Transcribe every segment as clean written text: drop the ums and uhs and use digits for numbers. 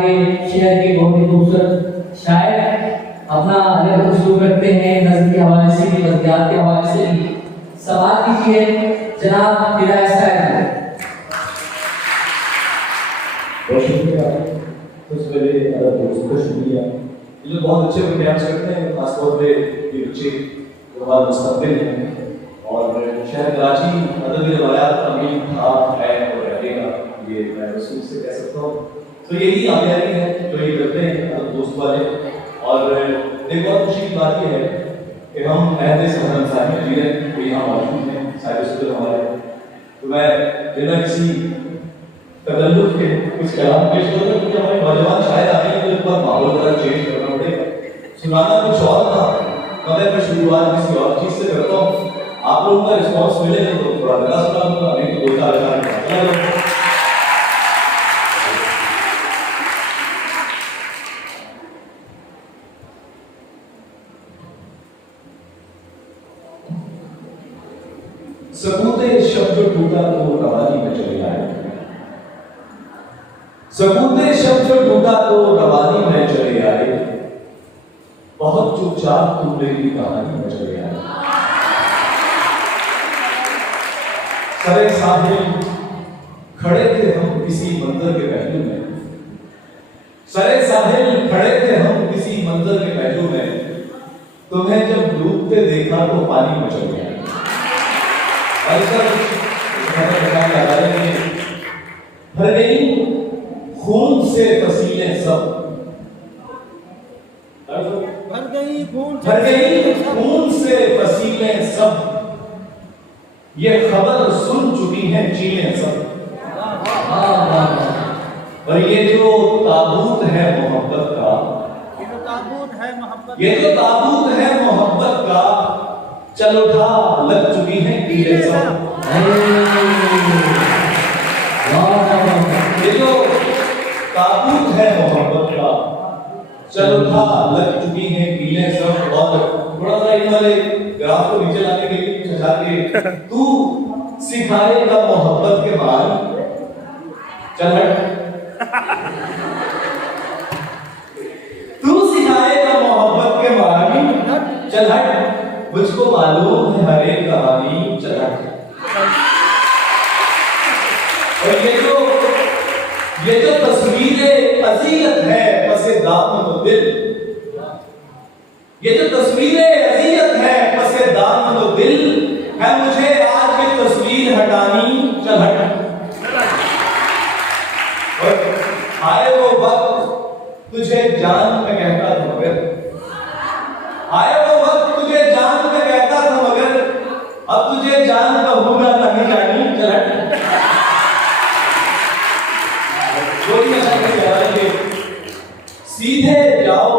हमारे शहर के बहुत ही खूबसूरत शायर अपना अलग उस्लूब रखते हैं, नज़्म के हवाले से भी, मज़ाकियात के हवाले से भी। सवाल कीजिए जनाब हिदायत साहब। बहुत शुक्रिया। सबसे पहले दोस्तों का शुक्रिया, ये जो बहुत अच्छे प्रयास करते हैं, खासतौर पे ये बच्चे जो हमारा मुस्तक़बिल हैं और शहर कराची अदबी रवायात का अमीन था, है और रहेगा, ये मैं रसूल से कह सकता हूँ। तो यही कामयाबी है जो ये करते हैं दोस्त वाले। और एक बहुत खुशी की बात यह है कि हम पहले से हमारे जी रहे हैं, वो यहाँ मौजूद हैं, सारे सूत्र हमारे। तो मैं बिना किसी तकल्लुफ़ के कुछ कलाम पेश करूँगा, क्योंकि हमारे नौजवान शायर आ रहे हैं तो इस पर माहौल थोड़ा चेंज करना पड़ेगा। सुनाना कुछ और था, मगर मैं शुरुआत किसी और चीज़ से करता हूँ। आप लोगों का रिस्पॉन्स मिले तो थोड़ा नया सुना दूँगा, नहीं तो 2-4 अशार। सबूते शब्द टूटा तो रवानी में चले आए, सबूते शब्द टूटा तो रवानी में चले आए, बहुत चुपचाप तुम मेरी कहानी में चले आए। सरे साहिल खड़े थे हम किसी मंजर के पहलू में, सरे साहिल खड़े थे हम किसी मंजर के पहलू में, तुम्हें जब डूबते देखा तो पानी में चले आए। भर गई खून से फसीलें सब, भर गई खून से फसीलें सब, ये खबर सुन चुकी हैं चीलें सब। और ये जो ताबूत है मोहब्बत का, ये जो ताबूत है मोहब्बत का, चल उठा लग चुकी है कीड़े सब। ये जो ताबूत है मोहब्बत का, चल उठा लग चुकी है कीड़े सब। और थोड़ा सा इन वाले ग्राफ को नीचे लाने के लिए चढ़ा के, तू सिखाएगा मोहब्बत के बाल, चल हट। तू सिखाएगा मोहब्बत के बाल, चल हट। मुझको मालूम है हर एक कहानी, चला। और ये जो तस्वीरें अज़ियत है पसे दामन दिल, ये जो तस्वीरें अज़ियत है पसे दामन दिल है, मुझे आज ये तस्वीर हटानी, चल हट। और आए वो वक्त तुझे जान में कहता था मगर, आए वो वक्त तुझे जान में कहता था मगर, अब तुझे जान कहूंगा नहीं जानी, चल हट। सीधे जाओ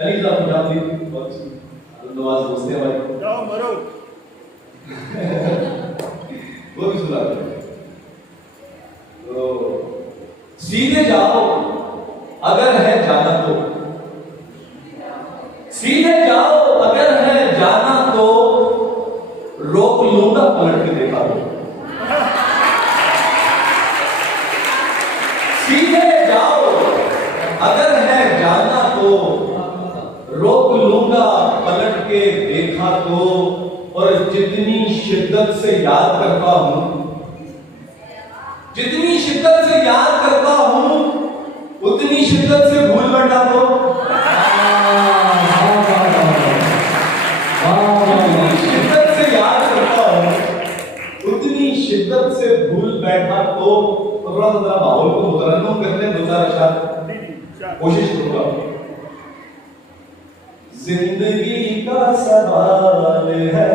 अली साहब, बहुत नवाज दोस्त हैं हमारे, जाओ मरो। वो भी सुना तो सीधे जाओ अगर है जाना तो, सीधे जाओ अगर है जाना तो, रोक लूंगा पलट के देखा तो। सीधे जाओ अगर है जाना तो, रोक लूंगा पलट के देखा तो। और जितनी शिद्दत से याद करता हूं, जितनी शिद्दत से याद करता हूं, उतनी शिद्दत से भूल बैठा तो। शिद्दत से याद करता हूं, उतनी शिद्दत से भूल बैठा तो। थोड़ा सा माहौल को मुतरन्नुम करने 2-4 अशार कोशिश करूंगा। जिंदगी का सवाल है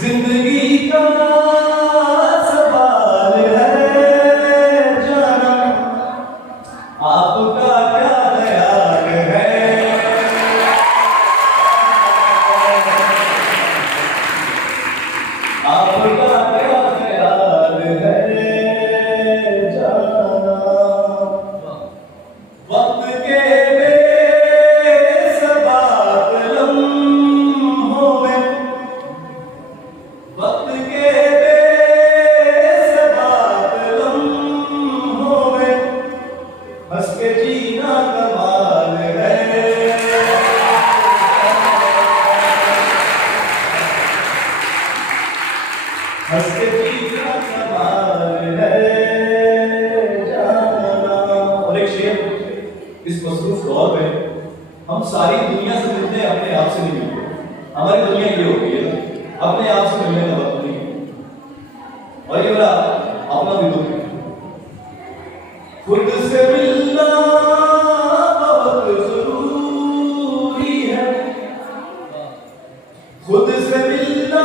जिंदगी का सवाल है जाना, आपका क्या ख्याल है। आपका क्या ख्याल है जाना, काफी दुख है। खुद से मिलना बहुत जरूरी है, खुद से मिलना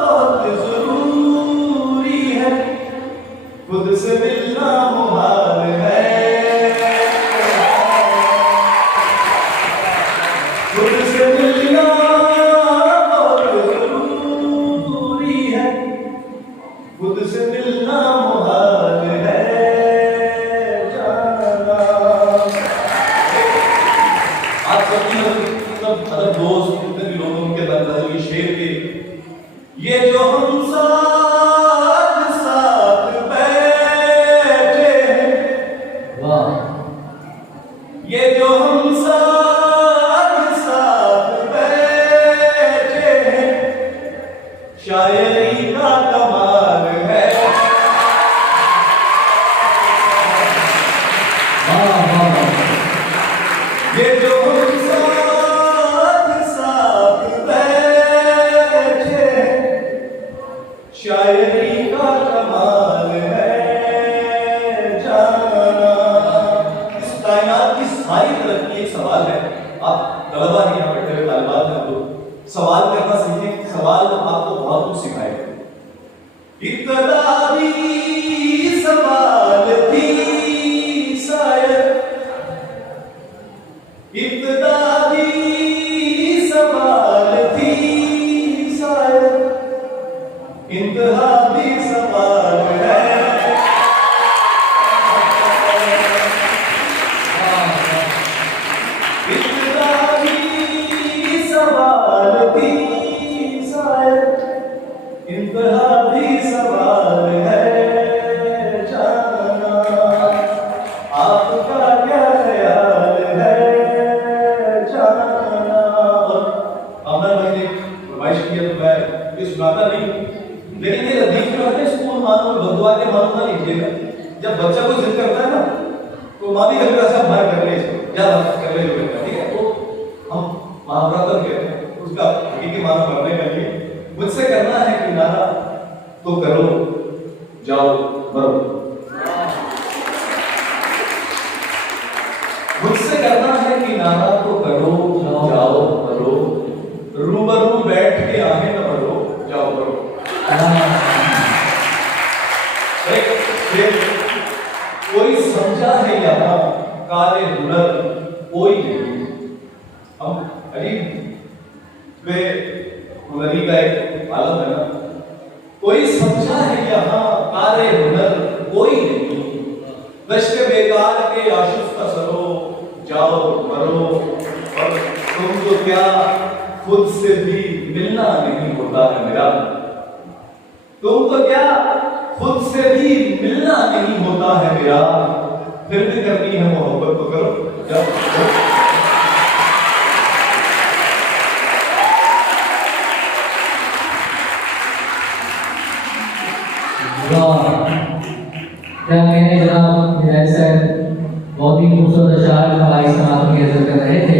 बहुत जरूरी है, खुद से मिलना मुहाल है, खुद से मिलना बहुत जरूरी है, खुद से मिलना मुहाल है जाना। आप सभी मतलब दोस्त जितने भी लोग उनके अंदर ये शेर थे, ये जो हम साथ साथ बैठे हैं, वाह, ये जो हम साथ साथ बैठे हैं, शायरी का कमाल है। वाह, वाह, ये जो हम साथ साथ बैठे हैं, शायरी का कमाल है जाना। इस कायनात की सारी तरक्की एक सवाल है। आप तलबा हैं, यहाँ बैठे हुए तालिबात हैं, तो सवाल करना सीखें। सवाल आपको बहुत कुछ सिखाएगा। इब्तदा भी सवाल थी शायद, इब्तदा भी सवाल थी शायद, इंतहा भी सवाल है। इब्तदा भी सवाल थी शायद, इंतहा भी सवाल है जाना। आपका क्या ख्याल है जाना। और अमर भाई ने फरमाइश किया तो मैं ये सुनाता नहीं, लेकिन ये रदीफ में होते स्कूल मानो बदुआ के मानो ना लीजिएगा। जब बच्चा को जिद करता है ना, तो माँ भी कभी ऐसा भर कर ले, ज्यादा कर ले, ठीक है। तो हम महाभारत कहते हैं, उसका हकीकी मानो करने के लिए मुझसे करना है किनारा तो करो, जाओ मरो। मुझसे करना है किनारा तो करो, जाओ मरो, रूबरू बैठ के आगे न बढ़ो, जाओ मरो। कोई समझा है यहाँ काले हुनर कोई नहीं। हम अजीब वे हुनरी का एक आलम है ना। कोई समझा है यहाँ काले हुनर कोई नहीं, दश्त बेकार के आशिफ का सरो, जाओ मरो। और तुमको क्या खुद से भी मिलना नहीं होता है मेरा, तुमको क्या खुद से भी मिलना नहीं होता है मेरा, फिर भी करनी है मोहब्बत तो करो, जाओ। क्या मैंने जनाब हिदायत साहब बहुत ही खूबसूरत अशार हमारी समाज में कर रहे थे।